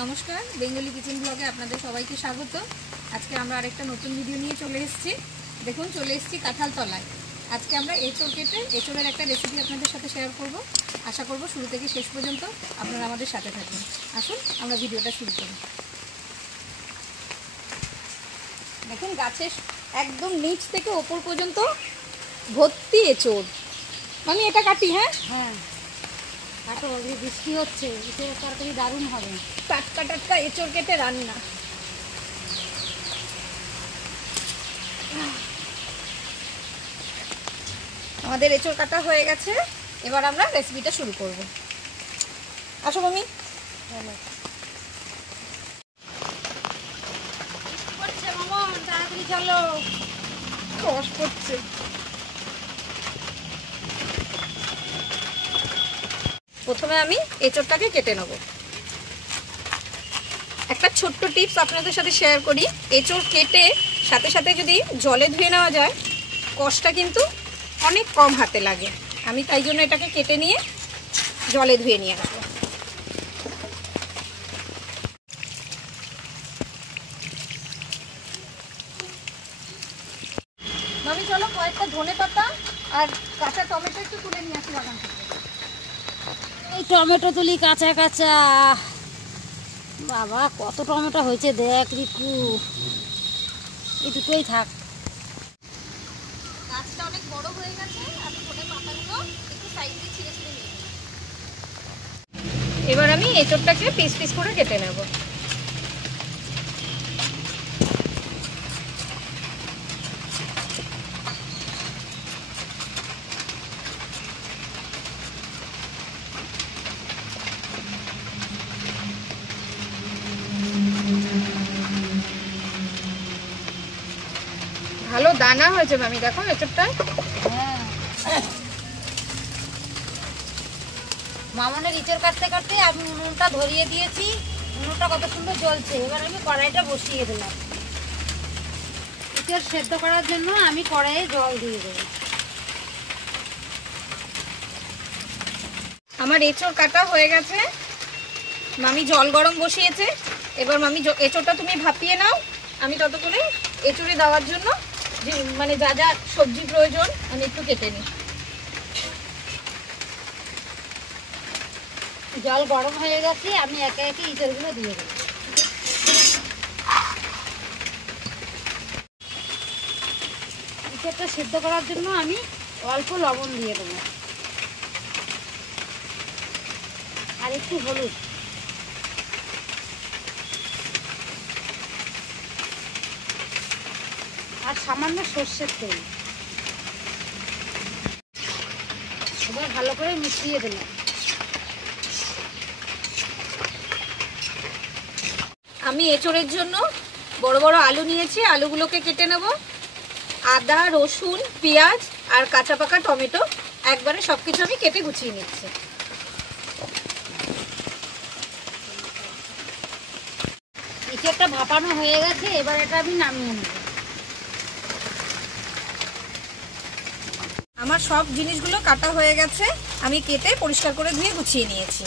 নমস্কার, Bengali kitchen ব্লগে আপনাদের সবাইকে স্বাগত। আজকে আমরা আরেকটা নতুন ভিডিও নিয়ে চলে এসেছি। দেখুন, চলে এসেছি কাঁঠাল তলায়। আজকে আমরা এঁচড় কেটে এঁচড়ের একটা রেসিপি আপনাদের সাথে শেয়ার করব। আশা করব শুরু থেকে শেষ পর্যন্ত আপনারা আমাদের সাথে থাকবেন। আসুন আমরা ভিডিওটা শুরু করি। দেখুন, গাছের একদম নিচ থেকে ওপর পর্যন্ত ভর্তি এঁচড়। মানে এটা কাটি। হ্যাঁ কাটো, বৃষ্টি হচ্ছে, এঁচড়ের তরকারি দারুণ হবে। টাটকা টাটকা এঁচড় কেটে রান্না। আমাদের এঁচড় কাটা হয়ে গেছে, এবার আমরা রেসিপিটা শুরু করব। আসো মামি। তাড়াতাড়ি চলো, রস পড়ছে। প্রথমে আমি এঁচড়টাকে কেটে নেব। একটা ছোট্ট টিপস আপনাদের সাথে শেয়ার করি। এঁচড় কেটে সাথে সাথে যদি জলে ধুয়ে নেওয়া যায়, কষটা কিন্তু অনেক কম হাতে লাগে। আমি তাই জন্য এটাকে কেটে নিয়ে জলে ধুয়ে নিয়ে আসবো। মামি চলো, কয়েকটা ধনে পাতা আর কাঁচা টমেটো একটু তুলে নিয়ে আসি বাগান থেকে। এই টমেটো তুলি কাঁচা কাঁচা। বাবা কত টমেটো হয়েছে দেখ রিকু, এই দুটোই থাক। গাছটা অনেক বড় হয়ে গেছে, আমি ধনে পাতাগুলো একটু সাইড দিয়ে ছিঁড়ে ছিঁড়ে নিয়ে নেব। এবার আমি এঁচড়টাকে পিস পিস করে কেটে নেব। ভালো দানা হয়েছে মামি, দেখো এঁচড়টা। মামনের ইঁচড় কাটতে কাটতে আমি উনুনটা ধরিয়ে দিয়েছি। উনুনটা কত সুন্দর জ্বলছে। এবার আমি কড়াইটা বসিয়ে দিলাম। ইঁচড় সেদ্ধ করার জন্য আমি কড়াইয়ে জল দিয়ে দেবো। আমার এঁচড় কাটা হয়ে গেছে, মামি জল গরম বসিয়েছে। এবার মামি এঁচড়টা তুমি ভাপিয়ে নাও, আমি ততক্ষণে এঁচড়ে দেওয়ার জন্য যে মানে যা যা সবজি প্রয়োজন আমি একটু কেটে নিই। জল গরম হয়ে গেছে, আমি একে একে ইঁচড়গুলো দিয়ে দেবো। ইঁচড়টা সিদ্ধ করার জন্য আমি অল্প লবণ দিয়ে দেবো আর একটু হলুদ। আর সামান্য সর্ষের তেল। এবার ভালো করে মিশিয়ে দিলাম। আমি এঁচড়ের জন্য বড় বড় আলু নিয়েছি, আলুগুলোকে কেটে নেব। আদা, রসুন, পেঁয়াজ আর কাঁচা পাকা টমেটো একবারে সবকিছু আমি কেটে গুছিয়ে নিচ্ছি। ইঁচড়টা ভাপানো হয়ে গেছে, এবার এটা আমি নামিয়ে নেব। আমার সব জিনিসগুলো কাটা হয়ে গেছে, আমি কেটে পরিষ্কার করে ধুয়ে গুছিয়ে নিয়েছি।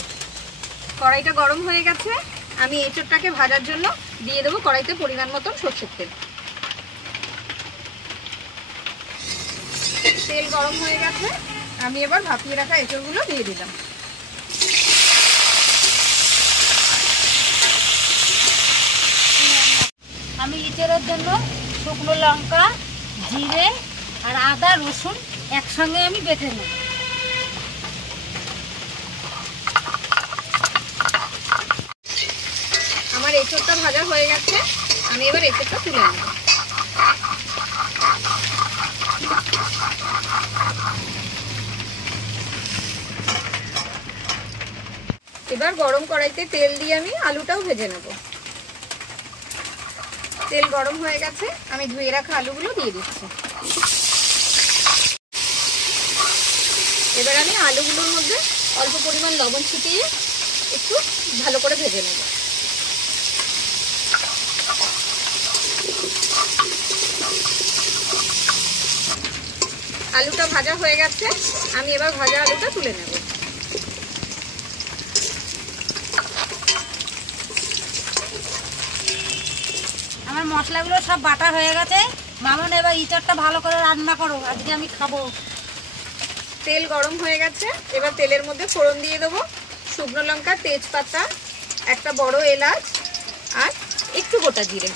কড়াইটা গরম হয়ে গেছে, আমি এঁচড়টাকে ভাজার জন্য দিয়ে দেবো কড়াইতে পরিমাণ মতন সরষের তেল। তেল গরম হয়ে গেছে, আমি এবার ভাপিয়ে রাখা এঁচড়গুলো দিয়ে দিলাম। আমি ইঁচড়ের জন্য শুকনো লঙ্কা, জিরে আর আদা রসুন একসঙ্গে আমি বেটে নেব। আমার এঁচড়টা ভাজা হয়ে গেছে, আমি এবার এঁচড়টা তুলে নেব। এবার গরম কড়াইতে তেল দিয়ে আমি আলুটাও ভেজে নেব। তেল গরম হয়ে গেছে, আমি ধুয়ে রাখা আলুগুলো দিয়ে দিচ্ছি। এবার আমি আলুগুলোর মধ্যে অল্প পরিমাণ লবণ ছিটিয়ে একটু ভালো করে ভেজে নেব। আলুটা ভাজা হয়ে গেছে, আমি এবার ভাজা আলুটা তুলে নেব। মশলাগুলো সব বাটা হয়ে গেছে। মামন এবার ইঁচড়টা ভালো করে রান্না করো, আজকে আমি খাবো। তেল গরম হয়ে গেছে, এবার তেলের মধ্যে ফোড়ন দিয়ে দেবো শুকনো লঙ্কা, তেজপাতা, একটা বড় এলাচ আর একটু গোটা জিরে।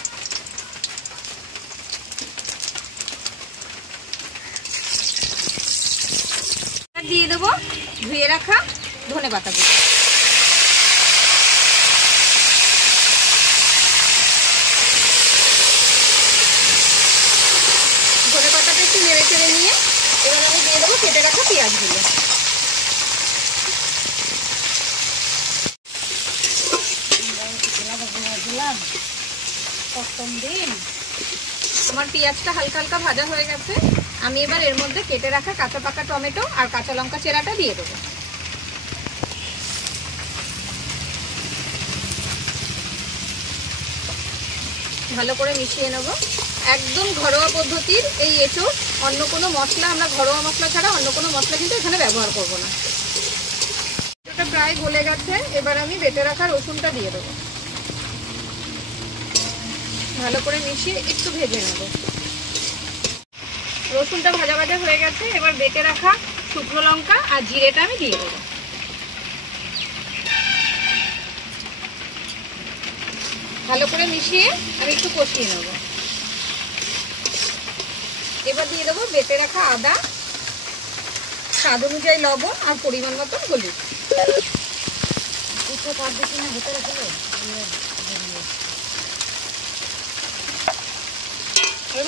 দিয়ে দেবো ধুয়ে রাখা ধনেপাতাগুলো। ধনেপাতাটা একটু নেড়ে চেড়ে নিয়ে এবার আমি দিয়ে দেবো কেটে রাখা পেঁয়াজগুলো। আমার পেঁয়াজটা হালকা হালকা ভাজা হয়ে গেছে, আমি এবার এর মধ্যে কেটে রাখা কাঁচা পাকা টমেটো আর কাঁচা লঙ্কা চেরাটা দিয়ে দেবো। ভালো করে মিশিয়ে নেব। একদম ঘরোয়া পদ্ধতির এই এঁচোড়, অন্য কোনো মশলা, আমরা ঘরোয়া মশলা ছাড়া অন্য কোনো মশলা কিন্তু এখানে ব্যবহার করব না। এটা প্রায় গলে গেছে, এবার আমি বেটে রাখা রসুনটা দিয়ে দেবো। ভালো করে মিশিয়ে একটু ভেজে নেব। রসুনটা ভাজা ভাজা হয়ে গেছে, এবার বেটে রাখা শুকনো লঙ্কা আর জিরেটা আমি দিয়ে দেবো। ভালো করে মিশিয়ে আমি একটু কষিয়ে নেব। এবার দিয়ে দেবো বেটে রাখা আদা, স্বাদ অনুযায়ী লবণ আর পরিমাণ মতো হলুদ।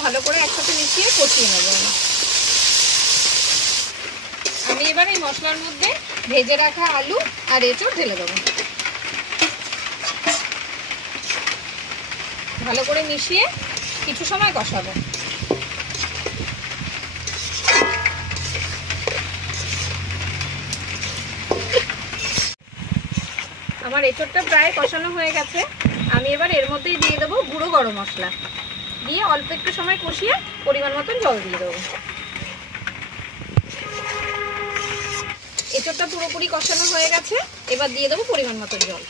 ভালো করে একসাথে মিশিয়ে কষিয়ে নেব। আমি এবার এই মশলার মধ্যে ভেজে রাখা আলু আর এঁচোড় ঢেলে দেবো। ভালো করে মিশিয়ে কিছু সময় কষাবো। আমার এঁচোড়টা প্রায় কষানো হয়ে গেছে, আমি এবার এর মধ্যেই দিয়ে দেবো গুঁড়ো গরম মশলা, দিয়ে অল্প একটু সময় কষিয়ে পরিমাণ মতন জল দিয়ে দেবো। এঁচোড়টা পুরোপুরি কষানো হয়ে গেছে, এবার দিয়ে দেবো পরিমাণ মতন জল।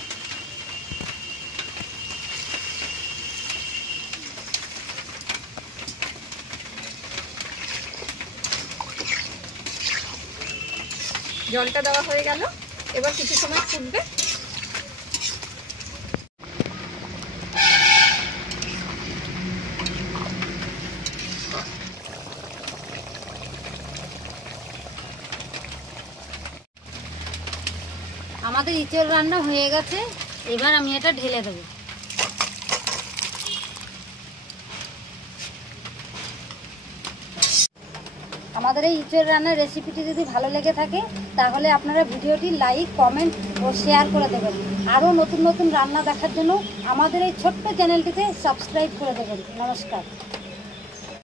জলটা দেওয়া হয়ে গেল, এবার কিছু সময় ফুটবে। আমাদের ইঁচড় রান্না হয়ে গেছে, এবার আমি এটা ঢেলে দেবো। আমাদের এই ইঁচড় রান্নার রেসিপিটি যদি ভালো লেগে থাকে তাহলে আপনারা ভিডিওটি লাইক, কমেন্ট ও শেয়ার করে দেবেন। আরও নতুন নতুন রান্না দেখার জন্য আমাদের এই ছোট্ট চ্যানেলটিতে সাবস্ক্রাইব করে দেবেন। নমস্কার।